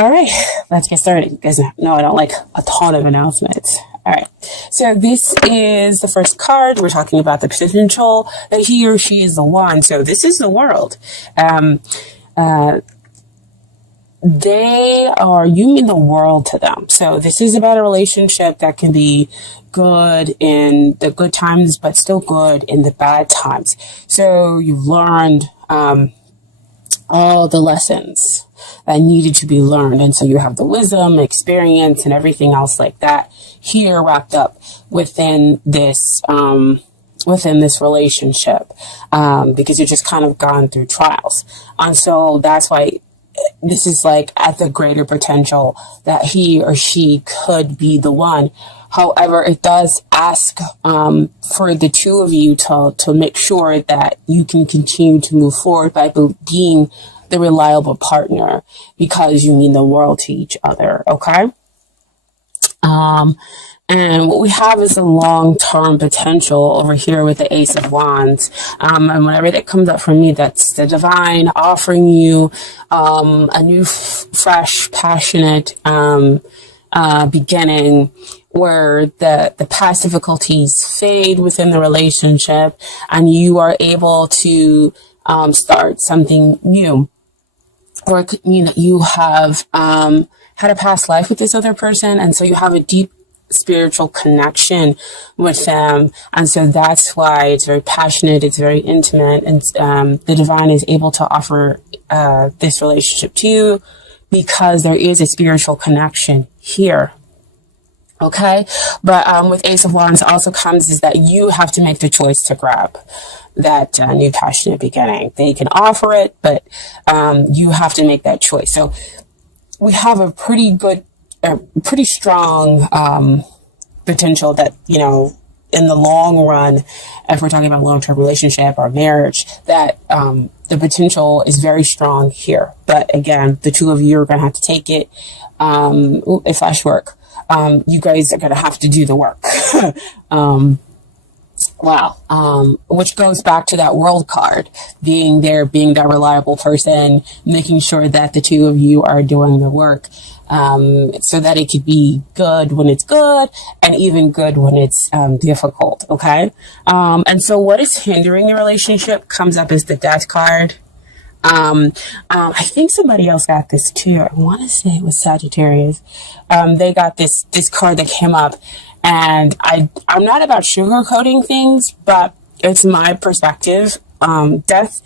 All right, let's get started. You guys know I don't like a ton of announcements. All right, so this is the first card. We're talking about the potential that he or she is the one. So this is the world. You mean the world to them. So this is about a relationship that can be good in the good times, but still good in the bad times. So you've learned all the lessons that needed to be learned. And so you have the wisdom, experience, and everything else like that here wrapped up within this relationship, because you've just kind of gone through trials. And so that's why this is like at the greater potential that he or she could be the one. However, it does ask for the two of you to make sure that you can continue to move forward by being the reliable partner, because you mean the world to each other, okay? And what we have is a long-term potential over here with the Ace of Wands. And whenever that comes up for me, that's the divine offering you a new, fresh, passionate beginning, where the past difficulties fade within the relationship and you are able to start something new. Or you have had a past life with this other person, and so you have a deep spiritual connection with them, and so that's why it's very passionate, it's very intimate, and the divine is able to offer this relationship to you because there is a spiritual connection here. Okay, but with Ace of Wands also comes is that you have to make the choice to grab that new passionate beginning. They can offer it, but you have to make that choice. So we have a pretty strong potential that, in the long run, if we're talking about long-term relationship or marriage, that the potential is very strong here. But again, the two of you are going to have to take it. It flash work. You guys are going to have to do the work. Which goes back to that world card, being there, being that reliable person, making sure that the two of you are doing the work, so that it could be good when it's good and even good when it's difficult. Okay. And so what is hindering the relationship comes up as the Death card. I think somebody else got this too. I want to say it was Sagittarius. They got this card that came up, and I'm not about sugarcoating things, but it's my perspective. Death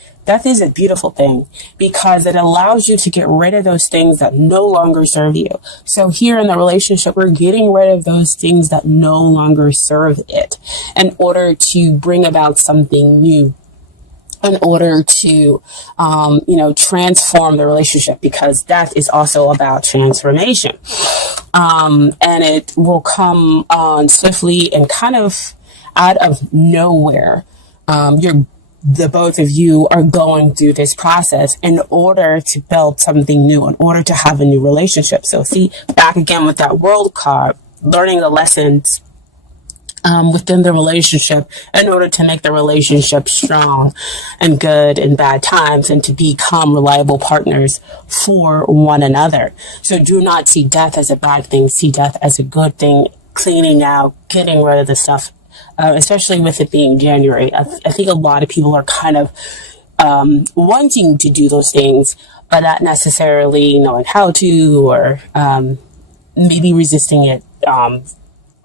is a beautiful thing because it allows you to get rid of those things that no longer serve you. So here in the relationship, we're getting rid of those things that no longer serve it in order to bring about something new, in order to, transform the relationship, because death is also about transformation. And it will come on swiftly and kind of out of nowhere. The both of you are going through this process in order to build something new, in order to have a new relationship. So see, back again with that world card, learning the lessons within the relationship in order to make the relationship strong and good in bad times, and to become reliable partners for one another. So do not see death as a bad thing. See death as a good thing, cleaning out, getting rid of the stuff, especially with it being January. I think a lot of people are kind of wanting to do those things, but not necessarily knowing how to, or maybe resisting it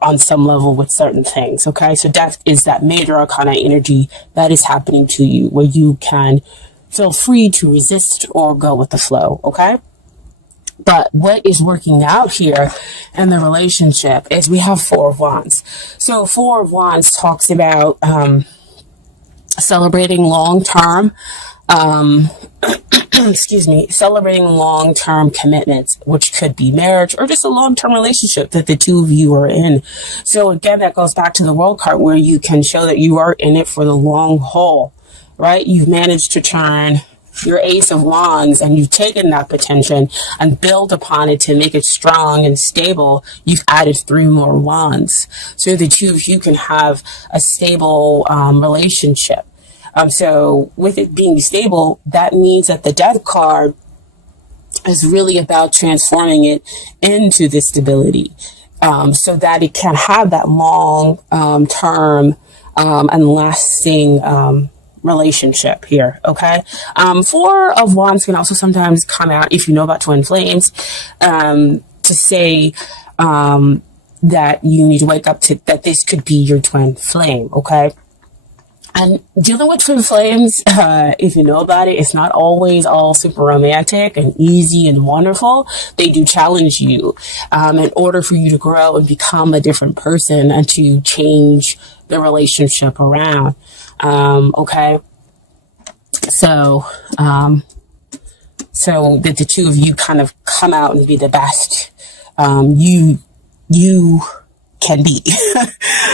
on some level with certain things. Okay, so death is that major arcana energy that is happening to you, where you can feel free to resist or go with the flow. Okay, but what is working out here in the relationship is we have Four of Wands. So Four of Wands talks about celebrating long-term celebrating long-term commitments, which could be marriage or just a long-term relationship that the two of you are in. So again, that goes back to the world card, where you can show that you are in it for the long haul, right? You've managed to turn your Ace of Wands, and you've taken that potential and build upon it to make it strong and stable. You've added 3 more wands, so the two of you can have a stable relationship. So with it being stable, that means that the Death card is really about transforming it into this stability, so that it can have that long term and lasting relationship here. Okay. Four of Wands can also sometimes come out, if you know about twin flames, to say that you need to wake up to that this could be your twin flame. Okay. And dealing with twin flames, if you know about it, it's not always all super romantic and easy and wonderful. They do challenge you in order for you to grow and become a different person and to change the relationship around. Okay. So that the two of you kind of come out and be the best you can be.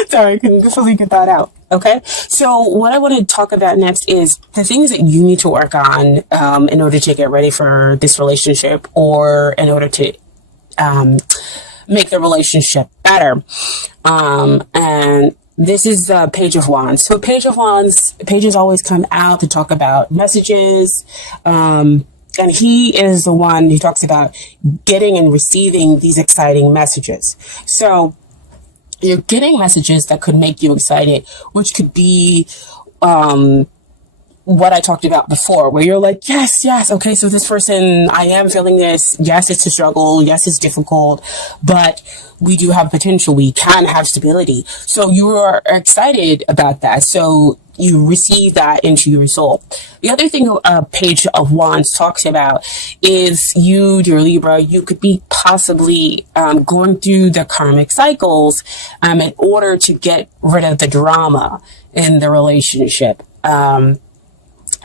Sorry, I couldn't fully get that out. Okay. So what I want to talk about next is the things that you need to work on in order to get ready for this relationship, or in order to make the relationship better. And this is the Page of Wands. So Page of Wands, pages always come out to talk about messages. And he is the one who talks about getting and receiving these exciting messages. So you're getting messages that could make you excited, which could be what I talked about before, where you're like, yes, okay, so this person, I am feeling this. Yes, it's a struggle. Yes, it's difficult, but we do have potential. We can have stability. So you are excited about that. So you receive that into your soul. The other thing a Page of Wands talks about is you, dear Libra, you could be possibly going through the karmic cycles in order to get rid of the drama in the relationship.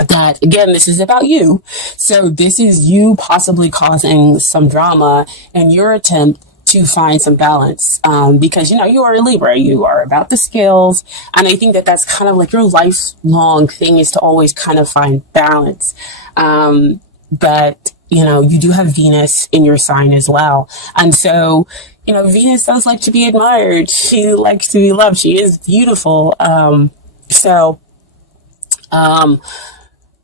That, again, this is about you. So this is you possibly causing some drama in your attempt to find some balance, because, you are a Libra, you are about the scales. And I think that that's kind of like your lifelong thing, is to always kind of find balance. But, you do have Venus in your sign as well. And so, Venus does like to be admired. She likes to be loved. She is beautiful.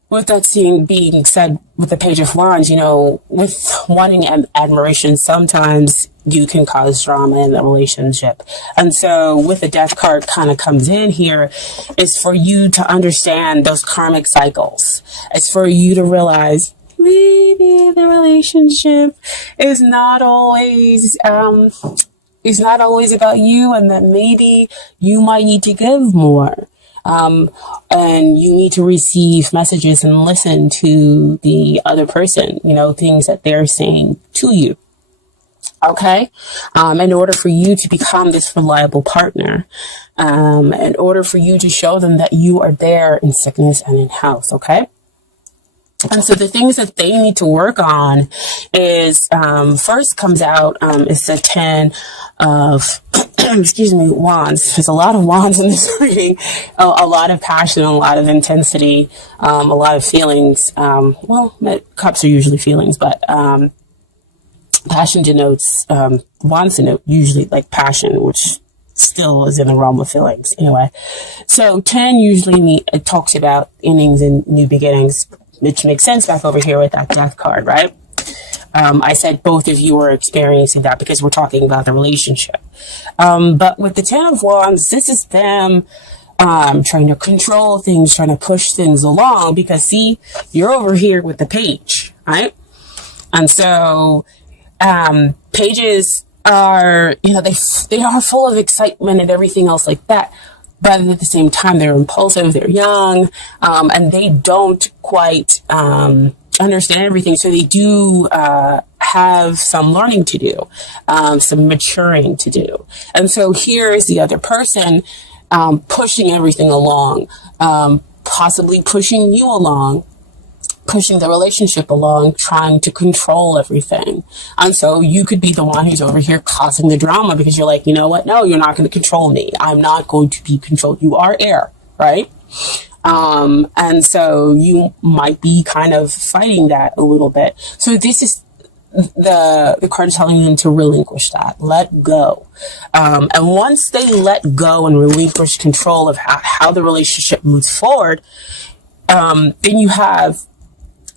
With that being said, with the Page of Wands, with wanting admiration, sometimes you can cause drama in the relationship. And so with the Death card kind of comes in here, is for you to understand those karmic cycles. It's for you to realize maybe the relationship is not always about you, and that maybe you might need to give more. And you need to receive messages and listen to the other person, things that they're saying to you. Okay. In order for you to become this reliable partner, in order for you to show them that you are there in sickness and in health. Okay. And so the things that they need to work on is, first comes out, is the 10 of, wands. There's a lot of wands in this reading, a lot of passion, a lot of intensity, a lot of feelings. Cups are usually feelings, but, passion denotes, wands denote usually like passion, which still is in the realm of feelings. Anyway, so 10 usually it talks about innings and new beginnings, which makes sense back over here with that Death card, right? I said both of you are experiencing that because we're talking about the relationship. But with the 10 of Wands, this is them trying to control things, trying to push things along, because see, you're over here with the Page, right? And so pages are, they are full of excitement and everything else like that. But at the same time, they're impulsive, they're young, and they don't quite understand everything. So they do have some learning to do, some maturing to do. And so here is the other person pushing everything along, possibly pushing you along, pushing the relationship along, trying to control everything. And so you could be the one who's over here causing the drama, because you're like, you know what? No, you're not going to control me. I'm not going to be controlled. You are air, right? And so you might be kind of fighting that a little bit. So this is the card telling them to relinquish that, let go. And once they let go and relinquish control of how the relationship moves forward, then you have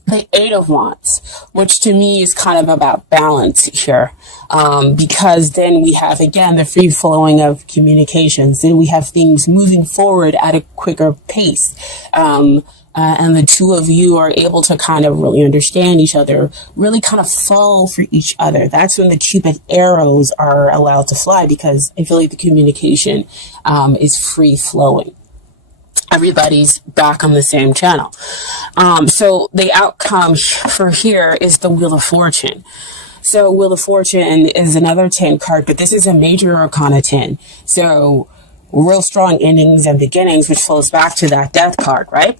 the Eight of Wands, which to me is kind of about balance here, because then we have, again, the free flowing of communications. Then we have things moving forward at a quicker pace. And the two of you are able to kind of really understand each other, really kind of fall for each other. That's when the Cupid arrows are allowed to fly, because I feel like the communication is free flowing. Everybody's back on the same channel. So the outcome for here is the Wheel of Fortune. So Wheel of Fortune is another 10 card, but this is a major arcana 10. So real strong endings and beginnings, which flows back to that Death card, right?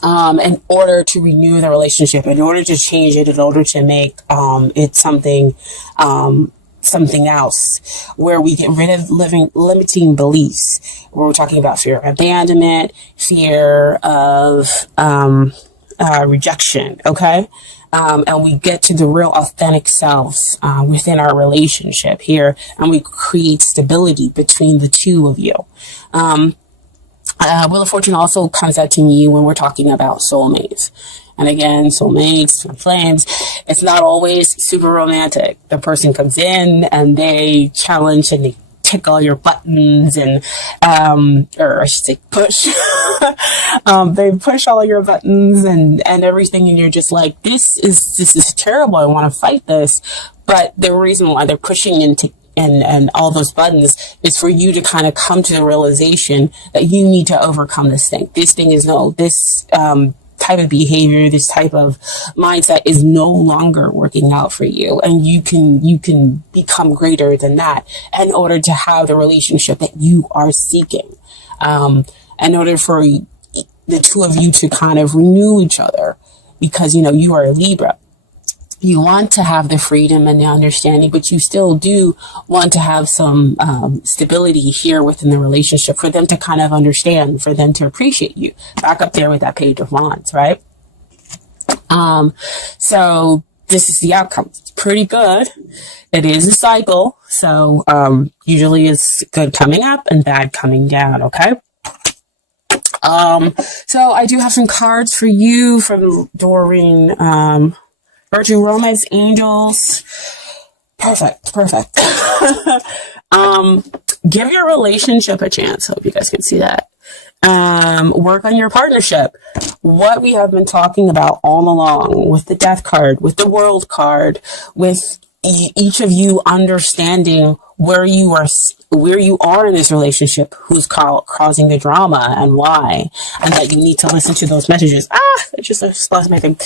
In order to renew the relationship, in order to change it, in order to make it something else, where we get rid of limiting beliefs. We're talking about fear of abandonment, fear of rejection, okay? And we get to the real authentic selves within our relationship here, and we create stability between the two of you. Wheel of Fortune also comes out to me when we're talking about soulmates. And again, soulmates, flames, it's not always super romantic. The person comes in and they challenge and they tick all your buttons and, or I should say push. They push all your buttons and everything, and you're just like, this is terrible. I want to fight this. But the reason why they're pushing and all those buttons is for you to kind of come to the realization that you need to overcome this thing. This thing is this type of behavior, this type of mindset is no longer working out for you. And you can become greater than that in order to have the relationship that you are seeking. In order for the two of you to kind of renew each other, because, you are a Libra. You want to have the freedom and the understanding, but you still do want to have some stability here within the relationship for them to kind of understand, for them to appreciate you. Back up there with that Page of Wands, right? So this is the outcome. It's pretty good. It is a cycle. So usually it's good coming up and bad coming down, okay? So I do have some cards for you from Doreen, Virtue, Romance, Angels. Perfect. Give your relationship a chance. Hope you guys can see that. Work on your partnership. What we have been talking about all along with the Death card, with the World card, with each of you understanding where you are in this relationship, who's causing the drama and why, and that you need to listen to those messages. I just lost my thing.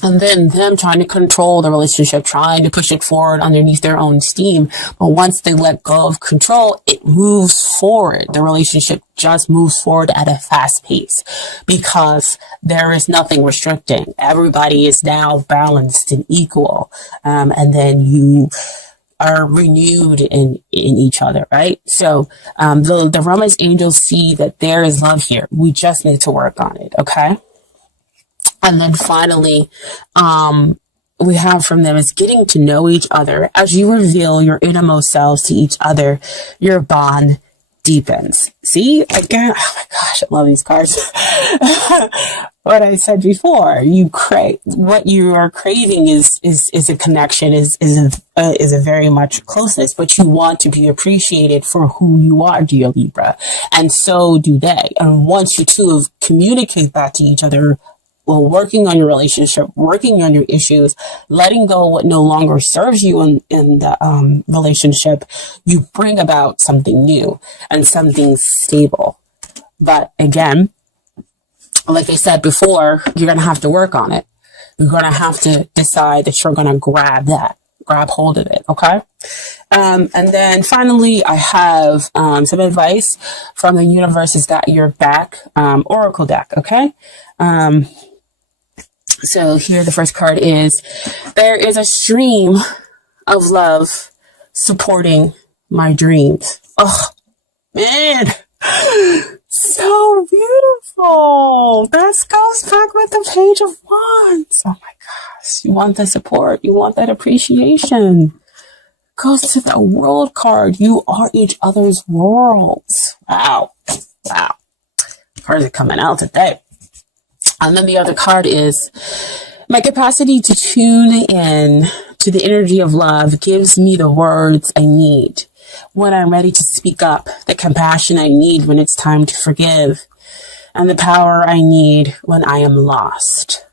And then them trying to control the relationship, trying to push it forward underneath their own steam. But once they let go of control, it moves forward. The relationship just moves forward at a fast pace because there is nothing restricting. Everybody is now balanced and equal. And then you are renewed in each other, right? So the Romance Angels see that there is love here. We just need to work on it, okay? And then finally, we have from them is getting to know each other. As you reveal your innermost selves to each other, your bond deepens. See, again, oh my gosh, I love these cards. What I said before, what you are craving is a connection, is a very much closeness, but you want to be appreciated for who you are, dear Libra. And so do they. And once you two communicate that to each other, well, working on your relationship, working on your issues, letting go of what no longer serves you in the relationship, you bring about something new and something stable. But again, like I said before, you're going to have to work on it. You're going to have to decide that you're going to grab hold of it, okay? And then finally, I have some advice from the Universe's Got Your Back Oracle deck, okay? So here the first card is, there is a stream of love supporting my dreams. Oh, man. So beautiful. That goes back with the Page of Wands. Oh my gosh. You want the support. You want that appreciation. Goes to the World card. You are each other's worlds. Wow. Cards are coming out today. And then the other card is my capacity to tune in to the energy of love gives me the words I need when I'm ready to speak up, the compassion I need when it's time to forgive, and the power I need when I am lost.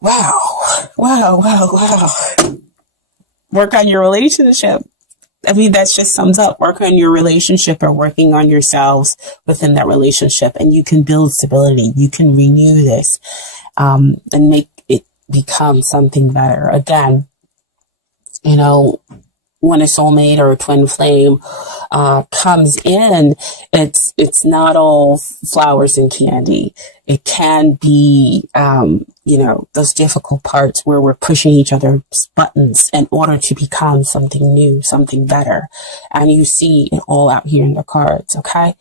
Wow. Wow, wow, wow. Work on your relationship. I mean, that just sums up work on your relationship or working on yourselves within that relationship. And you can build stability. You can renew this and make it become something better. Again, you know, when a soulmate or a twin flame comes in, it's not all flowers and candy. It can be, those difficult parts where we're pushing each other's buttons in order to become something new, something better. And you see it all out here in the cards, okay?